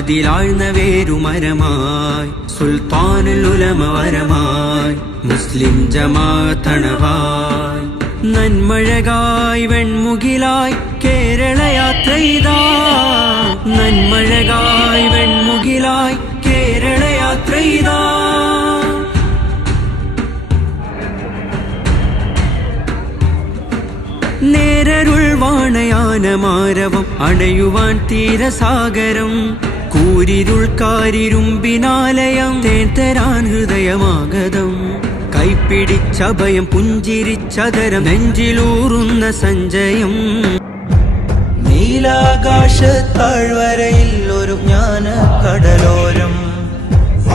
അതിലാഴ്ന്ന വേരുമരമായി സുൽത്താനുൽ ഉലമ വരമായി മുസ്ലിം ജമാഅത്തണവായി നന്മഴകായി വെൺമുകിലായി കേരളയാത്രയിതാ നന്മഴകായി വെൺമുകിലായി കേരളയാത്രയിതാ നേരരുൾ വാണയാനമാരവം അടയുവാൻ തീരസാഗരം കൂരിരുൾ കാരിരുമ്പിനാലയം തേൻ ഹൃദയമാഗതം കൈപ്പിടിച്ചഭയം പുഞ്ചിരിച്ചതരം നെഞ്ചിലൂറുന്ന സഞ്ചയം നീലാകാശ താഴ്വരയിൽ ഒരു ജ്ഞാന കടലോരം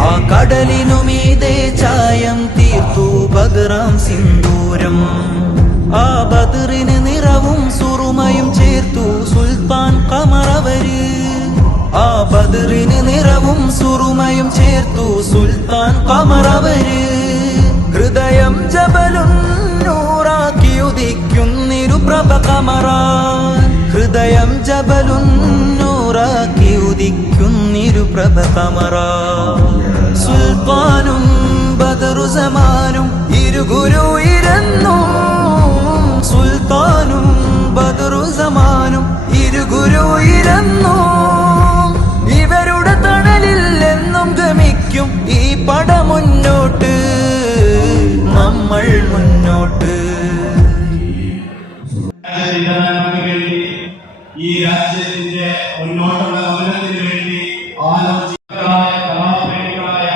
ആ കടലിനുമീതേ ചായം തീർത്തു ബദറാം സിന്ദൂരം ആ ബദറിന് നിറവും സുറുമയും ചേർത്തു സുൽത്താൻ ഖമറവര് ആ ബദറിന് നിറവും സുറുമയും ചേർത്തു സുൽത്താൻ ഖമറവര് ഹൃദയം ജബലുൻ നൂറാക്കി ഉദിക്കുന്നിരു പ്രഭ ഖമറാൻ ഹൃദയം ജബലുൻ നൂറാക്കി ഉദിക്കുന്നിരു പ്രഭ ഖമറാൻ സുൽത്താനും ബദറു സമാനും ഇരുഗുരു ഇരന്നു സുൽത്താനും ബദറു സമാനും ഇരുഗുരു ഇരന്നു ഇവരുടെ തണലിൽ എന്നും ഗമിക്കും ഈ പട മുന്നോട്ട് നമ്മൾ മുന്നോട്ട് ഈ രാജ്യത്തിന്റെ മുന്നോട്ടുള്ള ഗമനത്തിന് വേണ്ടി കലാപ്രേമികളായ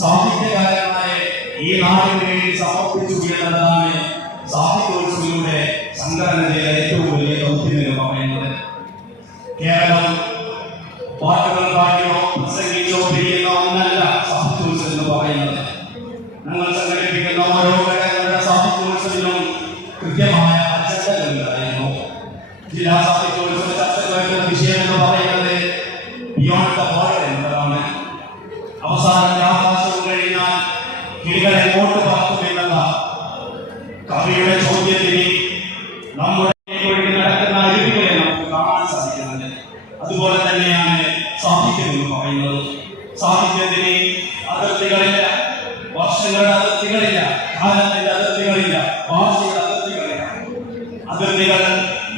സാഹിത്യകാരനായ ഈ നാടിന് വേണ്ടി സമർപ്പിച്ചു എന്നതാണ് സാഹിത്യോത്സവത്തിലൂടെ സംഘടന ചെയ്ത ഏറ്റവും വലിയ ദൗത്യം എന്ന് പറയുന്നത്. കേവലം പാട്ടുകൾ പാടിയോ പ്രസംഗിച്ചോ പിരിയുന്ന ഒന്നല്ല സാഹിത്യോത്സവം എന്ന് പറയുന്നത്. ഞങ്ങൾ സംഘടിപ്പിക്കുന്ന ഓരോ ഘടകങ്ങളുടെ സാഹിത്യോത്സവത്തിനും കൃത്യമായ അജണ്ടകളുണ്ടായിരുന്നു. ജില്ലാ സാഹിത്യോത്സവ ചർച്ച വരുന്ന വിഷയം എന്ന് പറയുന്നത് ബിയോണ്ട് ദ ബോർഡർ എന്നതാണ്. അവസാനം ആകാശവും കഴിഞ്ഞാൽ കിളികൾ എങ്ങോട്ട് പറക്കുമെന്നുള്ള കവിയുടെ ചോദ്യത്തിന് നമ്മുടെ നടക്കുന്ന അരുവികളെ നമുക്ക് കാണാൻ സാധിക്കുന്നത്. അതുപോലെ തന്നെയാണ് സാഹിത്യം എന്ന് പറയുന്നത്. സാഹിത്യത്തിന് അതിർത്തികളില്ല, വർഷങ്ങളുടെ അതിർത്തികളില്ല, കാലത്തിന്റെ അതിർത്തികളില്ല, ഭാഷയുടെ അതിർത്തികളില്ല. അതിർത്തികൾ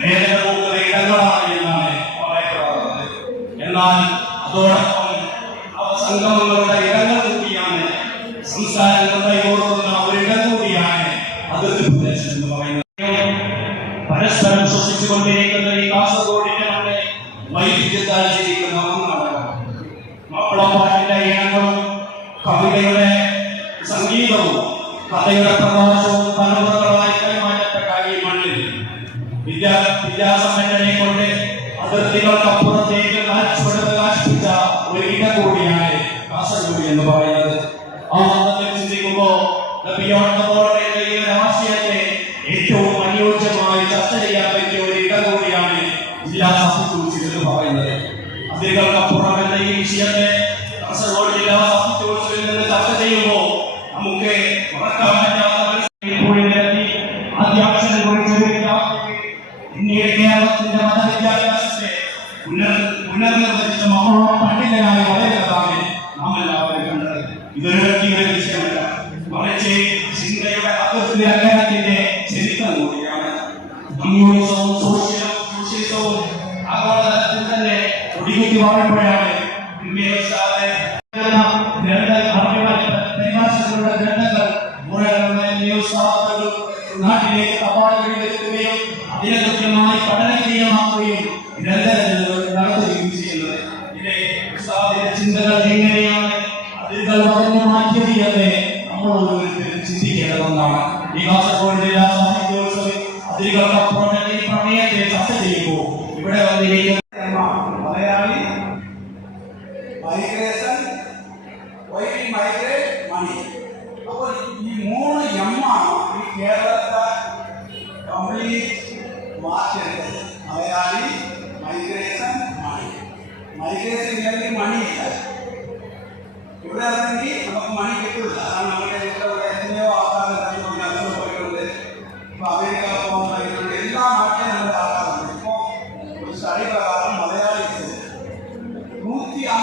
വേദന നോക്കുന്ന ഇടങ്ങളാണ് എന്നാണ് പറയപ്പെടാറുള്ളത്. എന്നാൽ അതോടൊപ്പം സംഗമങ്ങളുടെ ഇടങ്ങൾ കൂടിയാണ്, സംസ്കാരങ്ങളുടെ ഓരോന്ന ഒരിടം കൂടിയാണ് അതിർത്തി പ്രദേശം എന്ന് പറയുന്നത്. പരസ്പരം ശ്വസിച്ചുകൊണ്ടിരിക്കുന്ന ഈ കാസർഗോഡിന്റെ മണ്ണ് വൈവിധ്യത്താൽ ജീവിക്കുന്ന ഒന്നാണ്. മാപ്പിളപ്പാട്ടിന്റെ ഈണങ്ങളും കവിതയുടെ സംഗീതവും കഥയുടെ പ്രകാശവും തലമുറകളായി കൈമാറ്റപ്പെട്ട ഈ മണ്ണിൽ വിദ്യാസമ്പന്നനെ കൊണ്ട് അതിർത്തികൾക്കപ്പുറത്തേക്ക് കാഴ്ചപ്പിച്ച ഒരു ഇടം കൂടിയാണ് കാസർഗോഡ് എന്ന് പറയുന്നത്. ആ മതത്തിൽ ചിന്തിക്കുമ്പോൾ ആശയത്തെ ഏറ്റവും അനുയോജ്യമായി ചർച്ച ചെയ്യാൻ പറ്റിയ ഒരു ഇടം കൂടിയാണ് ജില്ലാ സാഹിത്യോത്സവം എന്ന് പറയുന്നത്. അതിർകൾക്കപ്പുറം എന്ന ഈ വിഷയത്തെ കാസർഗോഡ് ജില്ലാ സാഹിത്യോത്സവത്തിൽ നിന്ന് ചർച്ച ചെയ്യുമ്പോൾ നമുക്ക് മറക്കാൻ പറ്റാത്ത ആദ്യാക്ഷരം കുറിച്ച് പിന്നീട് കേരളത്തിന്റെ മതവിദ്യാഭ്യാസത്തെ പുനർനിർവചിച്ച പണ്ഡിതനായി വളരുന്നതാണ് നാം എല്ലാവരും കണ്ടത്. ഇതൊരു വ്യക്തിയുടെ വിഷയമല്ല, മറിച്ച് ചിന്തയുടെ അതിർത്തി ലംഘനത്തിന്റെ ചരിത്രം കൂടിയാണ്. കമ്മ്യൂണിസവും സോഷ്യലിസവും ആഗോളതലത്തിൽ തന്നെ ഒടുങ്ങി വാഴപ്പോഴാണ് നാട്ടിലേക്ക് തപാലുകളിലെത്തുകയും അതിനെ കൃത്യമായി പഠനക്രിയമാക്കുകയും നടത്തുകയും ചെയ്യുന്നത്. ഇതിലെ ചിന്തകൾ എങ്ങനെയാണ് അതിരുകൾ പറഞ്ഞു മാറ്റിയത് എന്ന് നമ്മൾ ഓരോരുത്തരും ചിന്തിക്കേണ്ടതെന്നാണ്. ഈ കാസർഗോഡ് ജില്ലാ സാഹിത്യോത്സവം അതിരുകൾക്കപ്പുറം എന്ന ഈ പ്രമേയത്തെ ചർച്ച ചെയ്യുമ്പോൾ ഇവിടെ വന്നിരിക്കുന്ന മലയാളി മൈഗ്രേഷൻ, മൈഗ്രേറ്റ്, മണി. അപ്പോൾ ഈ 3 എമ്മാണ് ഈ കേരളത്തെ കംപ്ലീറ്റ് മാറ്റിയെടുത്തത്. മലയാളി, മൈഗ്രേഷൻ, മണി. മൈഗ്രേഷൻ ഇല്ലെങ്കിൽ മണിയില്ല. ഇവിടെ ഇറങ്ങി നമുക്ക് മണി കിട്ടില്ല. അതാണ് നമ്മുടെ എത്രയോ ആൾക്കാർ പോയിട്ടുണ്ട്. ഇപ്പൊ അമേരിക്ക പോകുന്ന എല്ലാ നാട്ടിലും നമ്മുടെ ആൾക്കാരുണ്ട്. ഇപ്പോൾ ഒരു സ്റ്റഡി പ്രകാരം മലയാളീസ് 106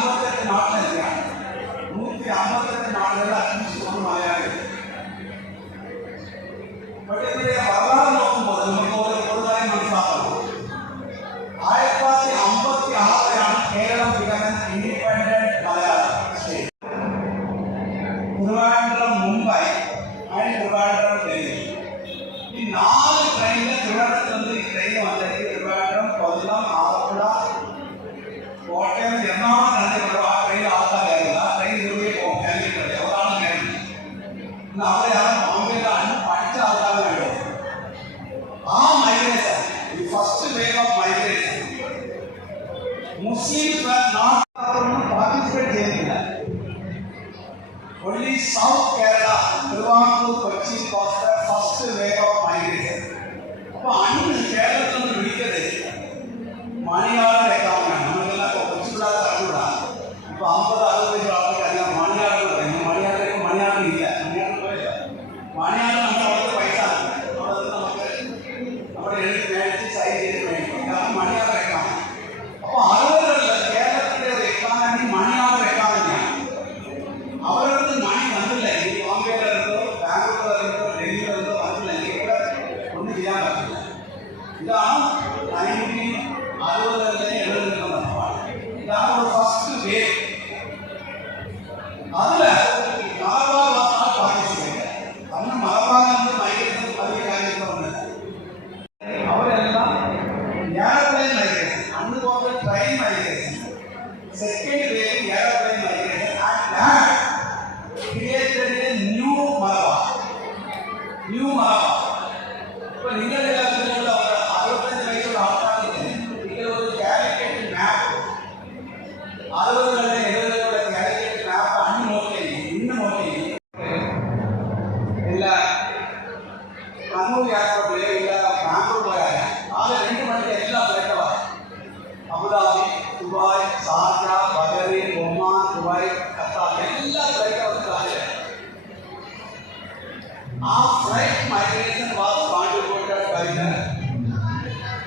അതിൽ മലബാർ ഭാഗത്താണ് പാർട്ടിസിപ്പേറ്റ്. അന്ന് മലബാറിൽ നിന്ന് മൈഗ്രേഷൻ വലിയ കാര്യങ്ങളൊന്നുമില്ല. അവരെല്ലാം എയർപ്ലെയിൻ മൈഗ്രേഷൻ, അന്ന് പോലെ train migration, second wave airplane migration and that created A new Malabar. ഇപ്പൊ നിങ്ങളുടെ രാജ്യത്തിലുള്ള 65 വയസ്സുള്ള ആൾക്കാർക്ക് നിങ്ങൾ ഒരു കാലിക്കറ്റ് മാപ്പ് 60കളുടെ 70കളുടെ കാലിക്കറ്റ് മാപ്പ് അന്ന് നോക്കിയാൽ ഇന്ന് നോക്കിയാൽ ഇല്ല കണ്ണൂർ എയർപോർട്ടിലെ ഇല്ല ബാംഗ്ലൂർ പോയാൽ ആകെ 2 മണിക്ക് എല്ലാം ഫ്ലൈറ്റുകളാണ്. Abu Dhabi, Dubai, Sharjah, Bahrain, Oman, Dubai, Qatar എല്ലാ ഫ്ലൈറ്റുകളും കാര്യം. ആ flight migration was contributed by the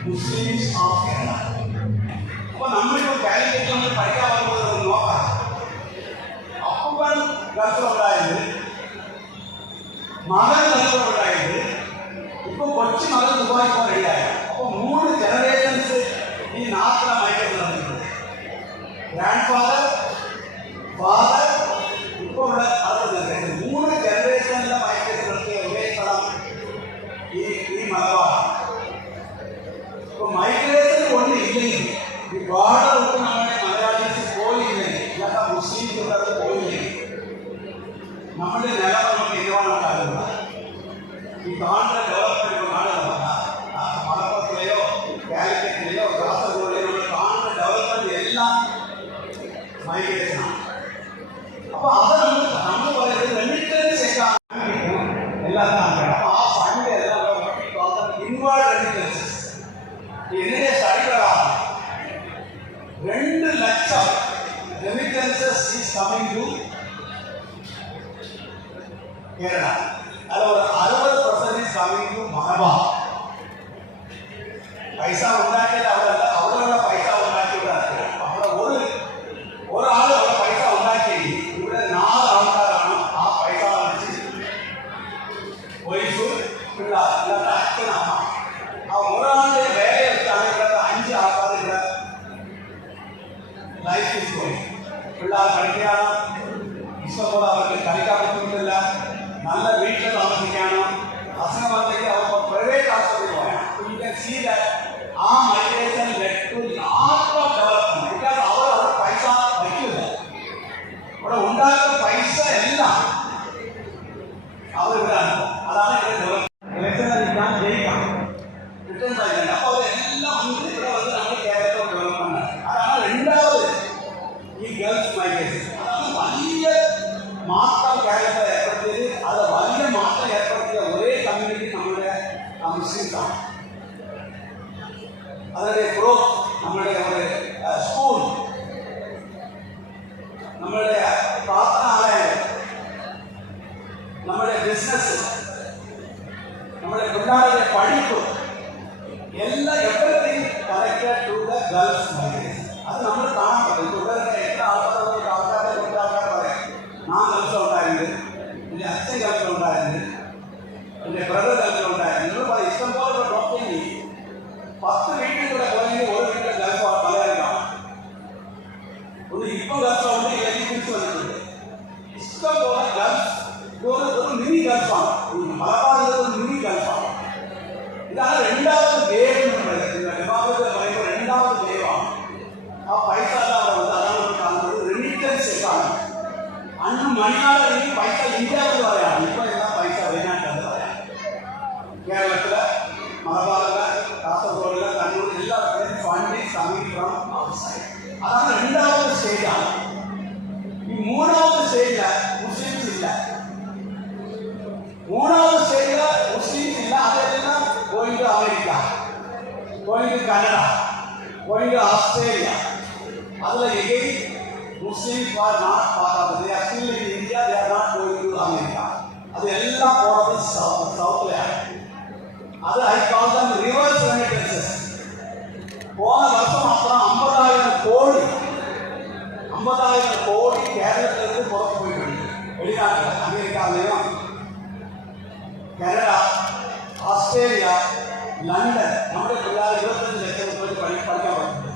Muslims of Kerala. അപ്പോൾ നമ്മളിപ്പോൾ കാലിക്കറ്റ് നമ്മൾ പഠിക്കാൻ പോകുന്നത് നോക്കാം. അപ്പൻ ഗൾഫിലുണ്ടായത്, മകൻ ഗൾഫിലുണ്ടായത്, ഇപ്പോൾ കൊച്ചു മകൻ ദുബായ് പോകാൻ റെഡിയായി. അപ്പോൾ 3 ജനറേഷൻസ് ഈ നാട്ടിലെ മൈഗ്രേഷൻ നടന്നിട്ടുണ്ട്. ഗ്രാൻഡ് ഫാദർ, ഫാദർ, ഇപ്പോൾ ഉള്ള 3 ജനറേഷനിലെ മൈഗ്രേഷൻ നടത്തിയ ഒരേ സ്ഥലം ഈ മലബാർ. ഇപ്പോൾ മൈഗ്രേഷൻ ഒന്നില്ലെങ്കിൽ ഈ ബോർഡർ വിട്ട് നമ്മുടെ മലയാളീസ് പോയില്ലെങ്കിൽ, ഇല്ലാത്ത മുസ്ലിംസ് ഇവിടെ പോയില്ലെങ്കിൽ നമ്മുടെ നില നമുക്ക് തീരുമാനം കാര്യമില്ല. ഈ കാണുന്ന ഡെവലപ്മെന്റ് കാണുന്നില്ല. മലപ്പുറത്തിലെയോ കാലിക്കറ്റിലെയോ കാസർഗോഡിലെയോ കാണുന്ന ഡെവലപ്മെന്റ് എല്ലാം മൈഗ്രേഷനാണ്. അപ്പോൾ അത് നമ്മൾ പറയുന്നത് റെമിറ്റൻസ് എല്ലാത്തിനും. അപ്പോൾ ആ ഫണ്ട് എല്ലാം ഇൻവേർഡ് റെമിറ്റൻസസ് ഇതിന്റെ സ്റ്റഡികളാണ്. 2 ലക്ഷം remittances is coming to Kerala. അതുപോലെ 60% ഈസ് കമ്മിങ് ടു മലബാർ. പൈസ ഉണ്ടാക്കിയത് അവരല്ല, അവിടെയുള്ള പൈസ ഉണ്ടാക്കിയവരാണ്. അവിടെ ഒരാൾ അവിടെ പൈസ ഉണ്ടാക്കിയെങ്കിൽ ഇവിടെ 4 ആൾക്കാരാണ് ആ പൈസ അടിച്ച് വൈഫ് പിള്ളേർ ഇല്ലാത്ത അച്ഛനമ്മ. ആ ഒരാളുടെ വേല വെച്ചാണ് ഇവിടെ 5 ആൾക്കാർ ഇവിടെ ലൈഫ് ഈസ് പോയി. പിള്ളേർ പഠിക്കാനോ ഇഷ്ടംപോലെ അവർക്ക് കളിക്കാൻ പറ്റുന്നില്ല, നല്ല വീട്ടിൽ താമസിക്കാനോ അസുഖമാണെങ്കിൽ അവർ പ്രൈവറ്റ് ആശുപത്രി പോയാൽ ആ migration led to lot of development. Because അവർ അവിടെ പൈസ വയ്ക്കില്ല. അവിടെ ഉണ്ടാക്കുന്ന പൈസ എല്ലാം അവരിവിടാണ്. അതാണ് ഇവിടെ ഡെവലപ്മെന്റ്. ഇലക്ഷൻ ഞാൻ ജയിക്കാം, റിട്ടേൺസ് ആയില്ല. അപ്പോൾ അവരെല്ലാം ഇവിടെ വന്ന് നമ്മുടെ കേരളത്തിൽ ഡെവലപ്മെന്റ് ആണ്. അതാണ് 2ാമത് ഈ ഗേൾസ് മൈഗ്രേഷൻ. അതാണ് വലിയ മാറ്റം കേരളത്തിൽ ഏർപ്പെടുത്തിയത്. അത് വലിയ മാറ്റം ഏർപ്പെടുത്തിയ ഒരേ കമ്മ്യൂണിറ്റി നമ്മുടെ മുസ്ലിംസാണ്. അതിൻ്റെ ഗ്രോത്ത്, നമ്മുടെ സ്കൂൾ, നമ്മുടെ പ്രാർത്ഥനാലയം, നമ്മുടെ ബിസിനസ്, നമ്മുടെ പിള്ളേരുടെ പഠിപ്പ് എല്ലാം everything connected to the gulf migration. അത് നമ്മൾ കാണാൻ പറ്റും. തുടർന്ന് എത്ര ആൾക്കാരെ കൊണ്ട് ആൾക്കാർ പറയാം, ഞാൻ ഗൾഫിലുണ്ടായിരുന്നു, എൻ്റെ അച്ഛൻ ഗൾഫിലുണ്ടായിരുന്നു, എൻ്റെ ബ്രദർ ഗൾഫിലുണ്ടായിരുന്നു. നിങ്ങൾ പറയും ഇഷ്ടംപോലെ ഡോക്ടറിന് 10 വീട്ടിൽ കൂടെ പോയെങ്കിൽ ഒരു വീട്ടിലെ ഗൾഫ് മലയാളികളാണ്. ഒന്ന് ഇപ്പം ഗൾഫുണ്ട്, ഇല്ലെങ്കിൽ തിരിച്ചു വന്നിട്ടുണ്ട്. ഇഷ്ടംപോലെ ഗൾഫ് ഒരു മിനി ഗൾഫാണ്. മലബാറിൽ ഒരു മിനി ഗൾഫാണ്. ഇതാണ് 2ാമത് വേവ് എന്ന് പറയുന്നത്. വിഭാഗത്തിൽ പറയുമ്പോൾ 2ാമത് വേവാണ്. ആ പൈസ എല്ലാം വന്നത് അതാണ് നമ്മൾ കാണുന്നത്. റെമിറ്റൻസ് എക്കാണ്. അന്ന് മണിയാളെ ഈ പൈസ ഇന്ത്യയിൽ പറയാം, ഇപ്പൊ എല്ലാം പൈസ വയനാട്ടിൽ പറയാം. കേരളത്തില്, മലബാറില്, കാസർഗോഡില്, കണ്ണൂർ എല്ലാ ഫണ്ട് കമ്മിങ് ഫ്രം ഔട്ട്സൈഡ്. അതാണ് 2ാമത് സ്റ്റേജാണ്. ഈ 3ാമത് സ്റ്റേജില് മുസ്ലിംസ് ഇല്ല. 3ാമത് സ്റ്റേജില് മുസ്ലിംസ് ഇല്ല. അതെല്ലാം going to America, going to Canada, going to Australia. അതിൽ again Muslims are not part of. They are still in India, they are not going to America. അത് എല്ലാം പോകുന്നത് സൗത്തിലാണ്. അത് I call them reverse remittances. പോന്ന വർഷം മാത്രം 50,000 കോടി കേരളത്തിൽ നിന്ന് പുറത്തു പോയിട്ടുണ്ട്. വെളിനാട്ടിൽ അമേരിക്ക, കാനഡ, ഓസ്ട്രേലിയ, ലണ്ടൻ. നമ്മുടെ പിള്ളേർ 25 ലക്ഷം പോയി പഠിക്കാൻ പറ്റുന്നത്.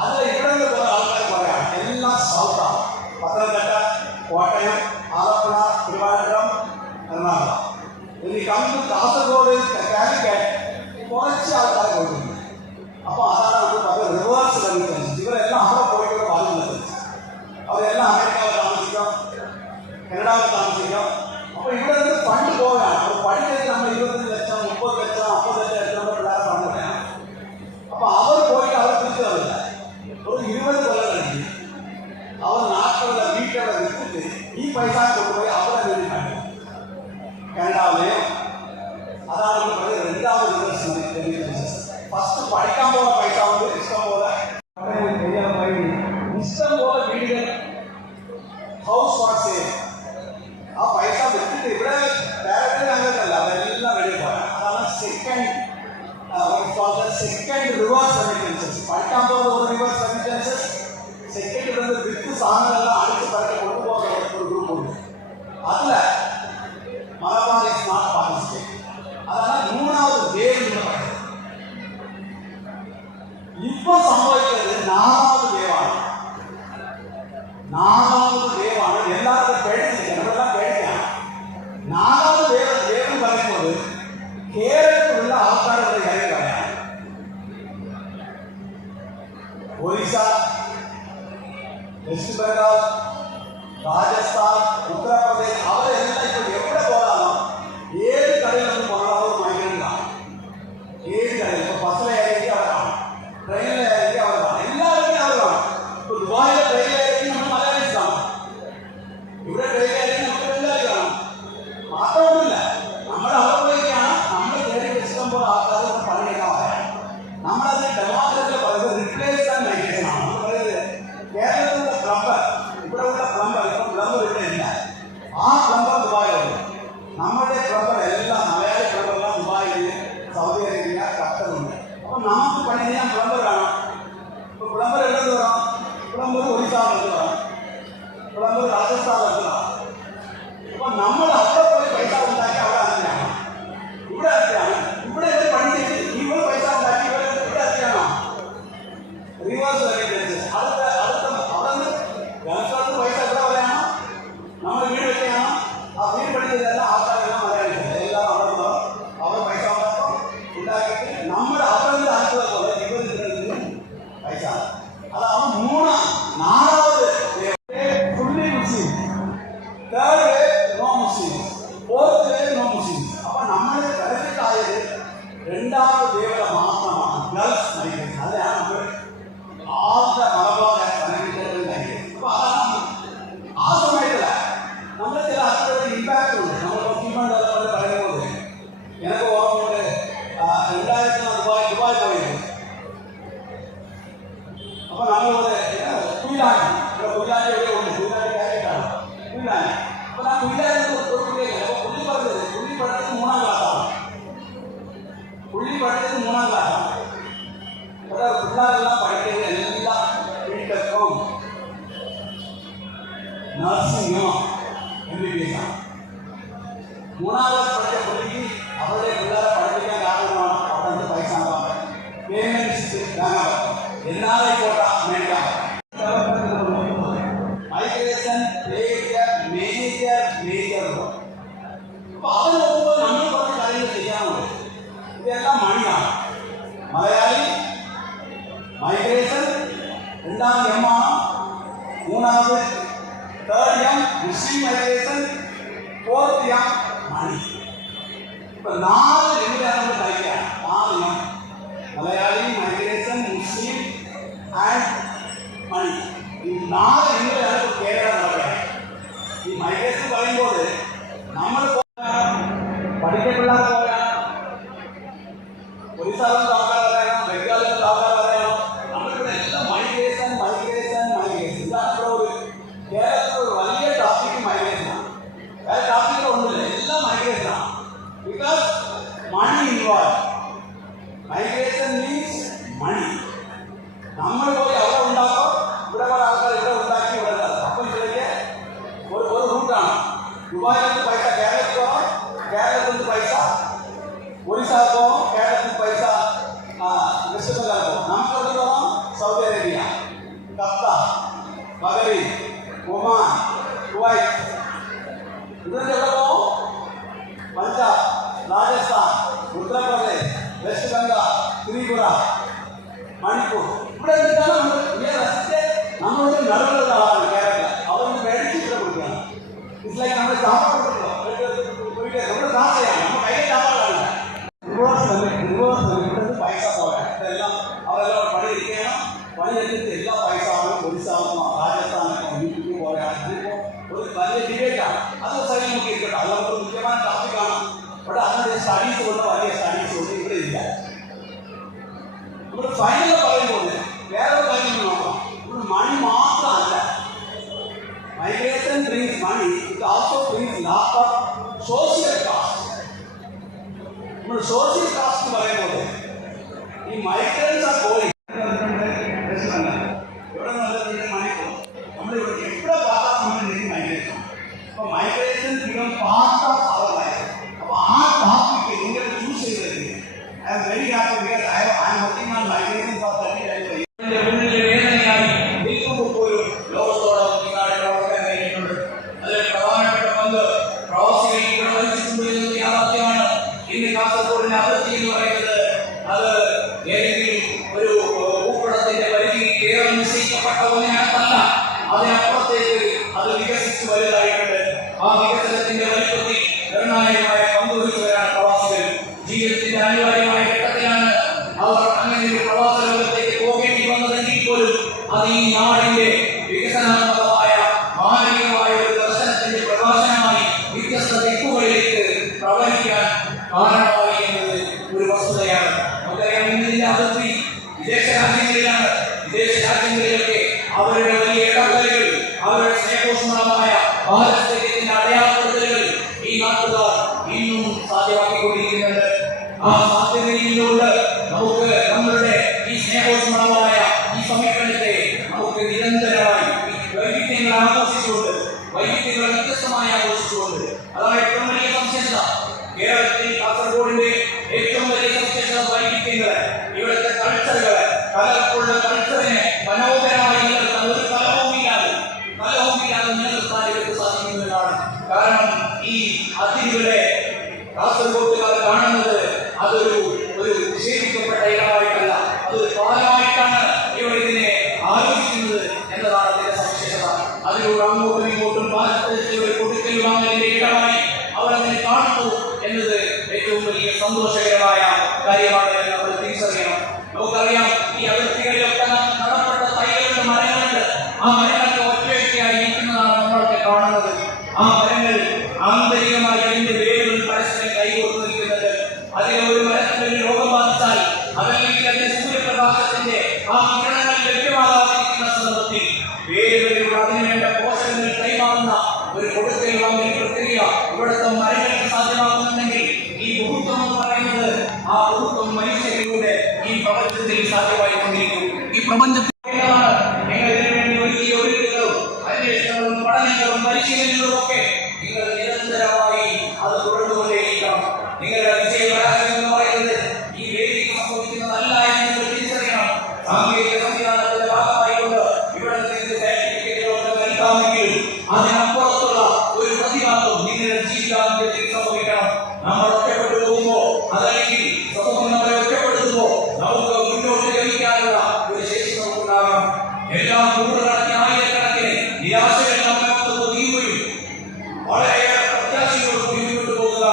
അത് ഇവിടെ നിന്ന് കുറേ ആൾക്കാർ പറയാം എല്ലാം സൗത്താണ്. പത്തനംതിട്ട, കോട്ടയം, ആലപ്പുഴ, തിരുവനന്തപുരം, എറണാകുളം. ഇനി കണ്ണൂർ, കാസർഗോഡ്, കാലിക്കറ്റ് കുറച്ച് ആൾക്കാർ പോയിട്ടുണ്ട്. അപ്പോൾ അതാണ് നമ്മൾ പറയുന്നത് റിവേഴ്സ് റെമിറ്റൻസ്. ഇവരെല്ലാം അവിടെ പോയിട്ട് പറയുന്നത് അവരെല്ലാം അമേരിക്കയിൽ താമസിക്കാം, കനഡയിൽ താമസിക്കാം. അപ്പോൾ ഇവിടെ നിന്ന് ഫണ്ട് പോകാനാണ്. അപ്പോൾ പഠിക്കുന്നത് നമ്മൾ 25 ലക്ഷം, 30 ലക്ഷം, 50 ലക്ഷം എടുക്കുന്ന പിള്ളേരെ ഫണ്ട് വേണം. അപ്പോൾ അവർ പോയിട്ട് അവർ തിരിച്ചു തരില്ല. ഒരു 20 കൊല്ലം കഴിഞ്ഞ് അവർ നാട്ടിലുള്ള വീട്ടിലുള്ള വിറ്റിട്ട് ഈ പൈസ കൊണ്ടുപോയി അവരെ വേണ്ടി കണ്ടു കനഡയിലെയോ. അതാണ് നമ്മൾ പറയുന്നത് രണ്ടാമത് റിവേഴ്സ്. ഫസ്റ്റ് പഠിക്കാൻ പോകുന്ന പൈസ കൊണ്ട് ഇഷ്ടം പോലെ വീടുകൾ, ഹൗസ് വാഷ് ചെയ്യും. ആ പൈസ വിറ്റിട്ട് ഇവിടെ ഡയറക്ടറി അങ്ങനല്ല, അതെല്ലാം റെഡി പോയാൽ അതാണ് സെക്കൻഡ് റിവേഴ്സ് റെമിറ്റൻസസ്. പഠിക്കാൻ പോകുന്ന ഒരു റിവേഴ്സ് റെമിറ്റൻസസ്. സെക്കൻഡ് വരുന്നത് വിത്ത് സാധനങ്ങളെല്ലാം അടുത്ത് പരക്കെ കൊണ്ടുപോകുന്ന ഒരു ഗ്രൂപ്പുണ്ട്. അതിൽ മലബാർ ഈസ് നോട്ട് പാർട്ടിസിപ്പേറ്റ്. അതാണ് മൂന്നാമത് വേവ് എന്ന് പറയുന്നത്. ഇപ്പൊ സംഭവിക്കുന്നത് നാലാമത് വേവാണ്. എല്ലാവരും പേടിച്ചിരിക്കണം, ഇവരെല്ലാം പേടിക്കുകയാണ്. നാലാമത് വേവ് പറയുന്നത് കേരളത്തിലുള്ള ആൾക്കാരുടെ കാര്യം പറയാം. ഒറീസ, വെസ്റ്റ് ബംഗാൾ, രാജസ്ഥാൻ, ഉത്തർപ്രദേശ് അവരെല്ലാം ഇപ്പോൾ എവിടെ പോകാനോ ഏത് കടയിൽ നിന്ന് പോകണം അവർ മൈഗ്രൻ്റാണ്. ഏത് കടയിൽ ഇപ്പോൾ ബസ്സിലായിരിക്കും അവരാണ്, ട്രെയിനിലായിരിക്കും അവരാണ്, എല്ലാവരും അവരാണ്. ഇപ്പോൾ ദുബായിലെ ട്രെയിനിലായിരിക്കും നമ്മൾ മലയാളീസ് കാണാം, ഇവിടെ ട്രെയിനിലായിരിക്കും നമുക്ക് എല്ലാവരും കാണാം. മാത്രമൊന്നുമില്ല, നമ്മുടെ അവരിലേക്കാണ് നമ്മൾ കയറി ഇഷ്ടം പോലെ ആൾക്കാർ പണിയെടുക്കാൻ പറയാം. നമ്മളത് ഡെമോക്രസിൽ പറയുന്നത് റിപ്ലേസ് ആൻഡ് മൈഗ്രേഷൻ ആണ്. നമ്മൾ പറയുന്നത് കേരളത്തിലുള്ള പ്ലംബർ, ഇവിടെ ഉള്ള പ്ലംബർ, ഇപ്പം പ്ലംബർ ഇവിടെ ഇല്ല, ആ പ്ലംബർ ദുബായിലുണ്ട്. നമ്മുടെ പ്ലംബർ എല്ലാം മലയാളി പ്ലംബറെല്ലാം ദുബായിൽ, സൗദി അറേബ്യ, ഖത്തറുണ്ട്. അപ്പം നമുക്ക് പണി ചെയ്യാൻ പ്ലംബർ കാണാം. ഇപ്പോൾ പ്ലംബർ എവിടെ വരാം? പ്ലംബർ ഒറീസയിൽ വരാം, പ്ലംബർ രാജസ്ഥാനിൽ വരാം. അപ്പം നമ്മൾ അവിടെ പോയി പൈസ ഉണ്ടാക്കി അവിടെ അങ്ങനെയാണ്. ഇവിടെ എത്തിയാണ്, ഇവിടെ എന്ത് പണി ചെയ്ത് ഇവിടെ പൈസ ഉണ്ടാക്കി ഇവിടെ എത്തിയാണോ റിവേഴ്സ് റെമിറ്റൻസ്. അടുത്ത അവിടെ നിന്ന് ഗൾഫിൽ പൈസ എവിടെ വരെയാണോ നമ്മൾ വീട് വെക്കുകയാണോ ആ വീട് പഠിച്ചതല്ല ആൾക്കാരെല്ലാം മലയാളികൾ എല്ലാം അവിടെ അവർ പൈസ ഉണ്ടാക്കിയിട്ട് നമ്മുടെ അവിടെ നിന്ന് അടുത്തത് പോലെ ഇവർ പൈസ. അതാണ് നാലാമത് ഫുള്ളി മുസ്ലിം, തേർഡ് നോ മുസ്ലിം, ഫോർത്ത് നോ മുസ്ലിം. അപ്പൊ നമ്മൾ ബെനിഫിറ്റായത് രണ്ടാമത് ദേവത മാത്രമാണ് ഗൾഫ് മൈഗ്രേഷൻ. അതാണ് നമ്മൾ ആദ്യ മലബാർ ബെനിഫിറ്റ്. അപ്പൊ അതാണ് ആ സമയത്തില്ല നമ്മൾ ചില അതിലൊരു ഇമ്പാക്ട് ഉണ്ട്. നമ്മൾ ഹ്യൂമൻ ഡെവലപ്മെന്റ് പറയുന്നത് എനിക്ക് ഓർമ്മയുണ്ട്, 2000 ദുബായ് പോയത്. അപ്പൊ നമ്മളിവിടെ കുയിലാണ്ടി, ഇവിടെ കുയിലാണ്ടി എവിടെ ഉണ്ട്, കുയിലാണ്ടി കാര്യത്താണ് കുയിലാണ്ടി. അപ്പൊ ഞാൻ കുയിലാണ്ടി ഒരു കുട്ടിയല്ല. അപ്പൊ പുള്ളി പഠിച്ചത് 3ാം ക്ലാസ്സാണ്. ഇവിടെ പിള്ളേരെല്ലാം പഠിക്കുന്നത് എല്ലാം ബിടെക്കും നഴ്സിംഗോ MBBS ആണ്. 3ാം ക്ലാസ് പഠിച്ച പുള്ളിക്ക് അവരുടെ പിള്ളേരെ പഠിപ്പിക്കാൻ കാരണമാണ് അവിടെ പൈസ പേയ്മെന്റ് എന്നായിക്കോട്ടെ മേടിക്കാൻ. Migration major. അപ്പൊ അത് നോക്കുമ്പോൾ നമ്മൾ കുറച്ച് കാര്യങ്ങൾ ചെയ്യാനുണ്ട്. ഇതെല്ലാം മണിയാണ്. മലയാളി മൈഗ്രേഷൻ, രണ്ടാമത് എം ആണ്, മൂന്നാമത് third M Muslim migration, fourth M money. ഇപ്പൊ 4 എമ്മിലാണ് നമ്മൾ കഴിക്കുകയാണ്. 4 M Malayali, migration, Muslim and money. ഈ 4 എമ്മിലാണ് കേരളം നടക്കുകയാണ്. ഈ മൈഗ്രേഷൻ പറയുമ്പോൾ നമ്മൾ പഠിക്കപ്പെടാൻ പോവുകയാണ്. ഒറീസയിലുള്ള ആൾക്കാർ അറിയണം, ബംഗാളിലുള്ള ആൾക്കാർ അറിയണം. നമ്മളിവിടെ എല്ലാം മൈഗ്രേഷൻ. ഇതാണ് ഇവിടെ ഒരു കേരളത്തിൽ ഒരു വലിയ ടോപ്പിക് മൈഗ്രേഷനാണ്. വേറെ ടോപ്പിക്കുകളൊന്നുമില്ല, എല്ലാം മൈഗ്രേഷനാണ്. Because money involve. Migration means money. നമ്മൾ പോയി അവിടെ ഉണ്ടാക്കും, ഇവിടെ കുറെ ആൾക്കാർ ഇവിടെ ഉണ്ടാക്കി ഇവിടെ ഉണ്ടാക്കും. അപ്പോൾ ഇതിലേക്ക് ഒരു റൂട്ടാണ്. ദുബായിൽ നിന്ന് പൈസ കേരളത്തിൽ പോകാം, കേരളത്തിൽ നിന്ന് പൈസ ഒറീസ പോകാം, കേരളത്തിൽ പൈസ വെസ്റ്റ് ബംഗാൾ പോകാം. നമുക്ക് എവിടെ പോകാം? Saudi Arabia, Qatar, Bahrain, Oman, Mumbai. ഇതിന്റെ എവിടെ പോകും? പഞ്ചാബ്, രാജസ്ഥാൻ, ഉത്തർപ്രദേശ്, വെസ്റ്റ് ബംഗാൾ, ത്രിപുര, മണിപ്പൂർ. ഇവിടെ എന്തിനാണ് നമ്മളൊരു നടുവുള്ള ആളാണ് കേരള. അവരൊന്ന് മേടിച്ചിട്ട് കൊടുക്കുകയാണ്. ഇറ്റ്സ് ലൈക്ക് നമ്മൾ സാമ്പാറുണ്ടല്ലോ, നമ്മുടെ കാശയാണ്, നമ്മുടെ കയ്യിൽ സാമ്പാറാണ്. റിവേഴ്സ് പൈസ പോരാ. ഇതെല്ലാം അവരെല്ലാം പണിയിരിക്കണം. പണിയെടുത്തിട്ട് എല്ലാ പൈസ ആവും ഒരിസാവുന്ന രാജസ്ഥാനൊക്കെ ഒന്നിപ്പിക്ക് പോലെയാണ്. അതിപ്പോൾ ഒരു വലിയ ഡിബേറ്റാണ്. അത് സൈഡിൽ നമുക്ക് ഇരിക്കട്ടെ. അത് നമുക്ക് മുഖ്യമായ ടോപ്പിക്കാണ്. ഇവിടെ അതിൻ്റെ സ്റ്റഡീസ് കൊണ്ട് വലിയ സ്റ്റഡീസ് കൊണ്ട് ഇവിടെ ഇല്ല. ഇവിടെ ഫൈനൽ പറയുമ്പോൾ വേറൊരു കാര്യം നോക്കാം. ഇവിടെ മണി മാത്രമല്ല, migration brings money, it also brings lot of social caste. നമ്മൾ സോഷ്യൽ കാസ്റ്റ് പറയുമ്പോൾ ഈ മൈഗ്രേഷൻസ് ആർ ഗോയിങ് എവിടെ നിന്ന് മണിക്കൂർ നമ്മളിവിടെ എവിടെ പാർട്ടാണ് നമ്മൾ മൈഗ്രേഷൻ. അപ്പോൾ migration become part of our life. അപ്പോൾ ആ ടോപ്പിക്ക് നിങ്ങൾ ചൂസ് ചെയ്തത് I am very happy because I am working on migration for 30 years. ഇതിന്റെ മുന്നിൽ വേദനയായി നിൽക്കുമ്പോൾ പോലും ലോകത്തോടൊപ്പം നിങ്ങളുടെ പ്രവർത്തനം കഴിഞ്ഞിട്ടുണ്ട്. അതിൽ പ്രധാനപ്പെട്ട പങ്ക് പ്രവാസികൾ ഇവിടെ വഹിച്ചിട്ടുണ്ട് എന്നത് യാഥാർത്ഥ്യമാണ്. ഇന്ന് കാസർഗോഡിന്റെ അതിർത്തി എന്ന് പറയുന്നത് അത് ഏതെങ്കിലും ഒരു ഭൂപടത്തിന്റെ പരിധിയിൽ കേരളം നിശ്ചയിക്കപ്പെട്ട ഒന്നിനകത്തല്ല. അതിനപ്പുറത്തേക്ക് അത് വികസിച്ച് വലുതായിട്ടുണ്ട്. ആ വികസനത്തിന്റെ വലിപ്പത്തിൽ നിർണായകമായ പങ്കുവഹിച്ചവരാണ് പ്രവാസികൾ. ജീവിതത്തിന്റെ അനിവാര്യമായ ഘട്ടത്തിലാണ് അവർ അങ്ങനെ ഒരു പ്രവാസ ലോകത്തേക്ക് പോകേണ്ടി വന്നതെങ്കിൽ പോലും അത് ഈ നാടിന്റെ വികസനാത്മകമായ മാനവികമായ ഒരു ദർശനത്തിന്റെ പ്രകാശനമായി വ്യത്യസ്ത ദിക്കുകളിലേക്ക് പ്രവഹിക്കാൻ കാരണമായി എന്നത് ഒരു വസ്തുതയാണ്. നമുക്കറിയാം, ഇന്ത്യയുടെ അതിർത്തി വിദേശ രാജ്യങ്ങളിലാണ്. വിദേശ രാജ്യങ്ങളിലൊക്കെ അവരുടെ വലിയ ഇടപെടലുകൾ, അവരുടെ സ്നേഹോഷ്മളമായ പാരസ്പര്യത്തിന്റെ അടയാളപ്പെടുത്തലുകൾ ഈ നാട്ടുകാർ ഇന്നും സാധ്യമാക്കിക്കൊണ്ടിരിക്കുന്നുണ്ട്. ആ സാധ്യതയിലൂടെ നമുക്ക് നമ്മളുടെ ഈ സ്നേഹോഷ്മളമായ ഈ സമീപനത്തെ നമുക്ക് നിരന്തരമായി വൈവിധ്യങ്ങൾ ആഘോഷിച്ചുകൊണ്ട്, വൈവിധ്യങ്ങൾ വ്യത്യസ്തമായി ആഘോഷിച്ചുകൊണ്ട്, അതാണ് ഏറ്റവും വലിയ സവിശേഷത. കേരളത്തിൽ കാസർഗോഡിന്റെ ഏറ്റവും വലിയ സവിശേഷത വൈവിധ്യങ്ങളെ, ഇവിടുത്തെ കൾച്ചറുകളെ, കലർപ്പുള്ള കൾച്ചറിനെ മനോഹരമായി നിലനിർത്താൻ ഒരു കലഹവുമില്ലാതെ നിലനിർത്താൻ ഇവർക്ക് സാധിക്കുന്നതാണ്. കാരണം ഈ അതിരുകളെ കാസർഗോഡുകാർ കാണുന്നത് അതൊരു നിഷേധിക്കപ്പെട്ട ഇടമായിട്ടല്ല, അതൊരു പാലമായിട്ടാണ് ഇവർ ഇതിനെ ആലോചിക്കുന്നത് എന്നതാണ് അതിന്റെ സവിശേഷത. അതിലൂടെ അങ്ങോട്ടും ഇങ്ങോട്ടും പാലത്തിൽ കൊടുക്കൽ വാങ്ങലിന്റെ ഇടമായി അവർ അതിനെ കാണുന്നു എന്നത് ഏറ്റവും വലിയ സന്തോഷകരമായ കാര്യമാണ് എന്ന് നമ്മൾ തിരിച്ചറിയണം. നമുക്കറിയാം, ഈ അതിർത്തികളിലൊക്കെ നടപ്പെട്ട തൈകളുടെ മരങ്ങളുണ്ട്. ആ മരങ്ങളൊക്കെ ഒറ്റയൊറ്റയായി ഇരിക്കുന്നതാണ് നമ്മളൊക്കെ കാണുന്നത്. ആ മരങ്ങൾ ആന്തരികമായി അതിന്റെ വേരുകൾ പരസ്പരം കൈകോർത്ത് നിൽക്കുന്നത്. അതിലെ ഒരു മരത്തിന് ഒരു രോഗം ബാധിച്ചാൽ അതല്ലെങ്കിൽ അതിന്റെ സൂര്യപ്രകാശത്തിന്റെ ആ കിരണങ്ങൾ ലഭ്യമാകാതിരിക്കുന്ന സന്ദർഭത്തിൽ വേരുകളിലൂടെ അതിനുവേണ്ട പോഷകങ്ങൾ കൈമാറുന്ന ഒരു കൊടുക്കൽ വാങ്ങൽ പ്രക്രിയ ഇവിടുത്തെ മരങ്ങൾക്ക് സാധ്യമാകുന്നുണ്ടെങ്കിൽ ഈ ബഹുത്വം എന്ന് പറയുന്നത് ആ ബഹുത്വം മനുഷ്യരിലൂടെ ഈ പ്രപഞ്ചത്തിൽ സാധ്യമായിക്കൊണ്ടിരിക്കും. ഈ പ്രപഞ്ചത്തിൽ നിങ്ങൾ ഇതിനു വേണ്ടി ഒരുക്കുന്നതും അന്വേഷണങ്ങളും പഠനങ്ങളും പരിശീലനങ്ങളും ഒക്കെ നിങ്ങൾ നിരന്തരമായി അത് തുടർന്നുകൊണ്ടേയിരിക്കണം. നിങ്ങളുടെ വിജയപരാജയം എന്ന് പറയുന്നത് ഈ വേദിയിൽ സംഭവിക്കുന്നതല്ല എന്ന് നിങ്ങൾ തിരിച്ചറിയണം. സാങ്കേതിക സംവിധാനത്തിന്റെ ഭാഗമായിക്കൊണ്ട് ഇവിടെ നിന്ന് സർട്ടിഫിക്കറ്റുകളൊക്കെ നൽകാമെങ്കിലും അതിനപ്പുറത്തുള്ള ഒരു പ്രതിഭാസം നിങ്ങളുടെ ജീവിതാന്ത്യത്തിൽ സംഭവിക്കണം. നമ്മൾ ഒറ്റപ്പെട്ടു പോകുമ്പോ, അതല്ലെങ്കിൽ സമൂഹം നമ്മളെ ഒറ്റപ്പെടുത്തുമ്പോ നമുക്ക് മുന്നോട്ട് ഗമിക്കാനുള്ള ഒരു ശേഷി നമുക്കുണ്ടാകണം. എല്ലാം നൂറുകണക്കിന് ആയിരക്കണക്കിന് നിരാശകൾ നമ്മളെ തീരുകയും വളരെയേറെ പ്രത്യാശയോട് മുന്നോട്ട് പോകുക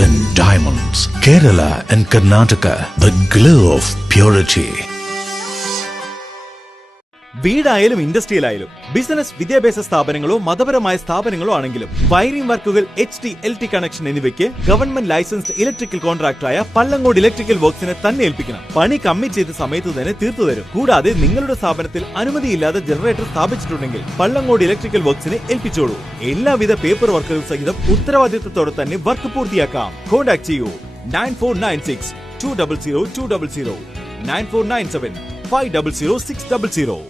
Golden Diamonds, Kerala and Karnataka, the glow of purity. വീടായാലും ഇൻഡസ്ട്രിയിലായാലും ബിസിനസ് വിദ്യാഭ്യാസ സ്ഥാപനങ്ങളോ മതപരമായ സ്ഥാപനങ്ങളോ ആണെങ്കിലും വയറിംഗ് വർക്കുകൾ HT/LT കണക്ഷൻ എന്നിവയ്ക്ക് ഗവൺമെന്റ് ലൈസൻസ്ഡ് ഇലക്ട്രിക്കൽ കോൺട്രാക്ടറായ പള്ളങ്ങോട് ഇലക്ട്രിക്കൽ വർക്സിനെ തന്നെ ഏൽപ്പിക്കണം. പണി കമ്മിറ്റ് ചെയ്ത സമയത്ത് തന്നെ തീർത്തു തരും. കൂടാതെ നിങ്ങളുടെ സ്ഥാപനത്തിൽ അനുമതിയില്ലാതെ ജനറേറ്റർ സ്ഥാപിച്ചിട്ടുണ്ടെങ്കിൽ പള്ളങ്ങോട് ഇലക്ട്രിക്കൽ വർക്സിനെ ഏൽപ്പിച്ചോളൂ. എല്ലാവിധ പേപ്പർ വർക്കുകൾ സഹിതം ഉത്തരവാദിത്തത്തോടെ തന്നെ വർക്ക് പൂർത്തിയാക്കാം. കോൺടാക്ട് ചെയ്യൂ 9496 200 200 9497 500 600.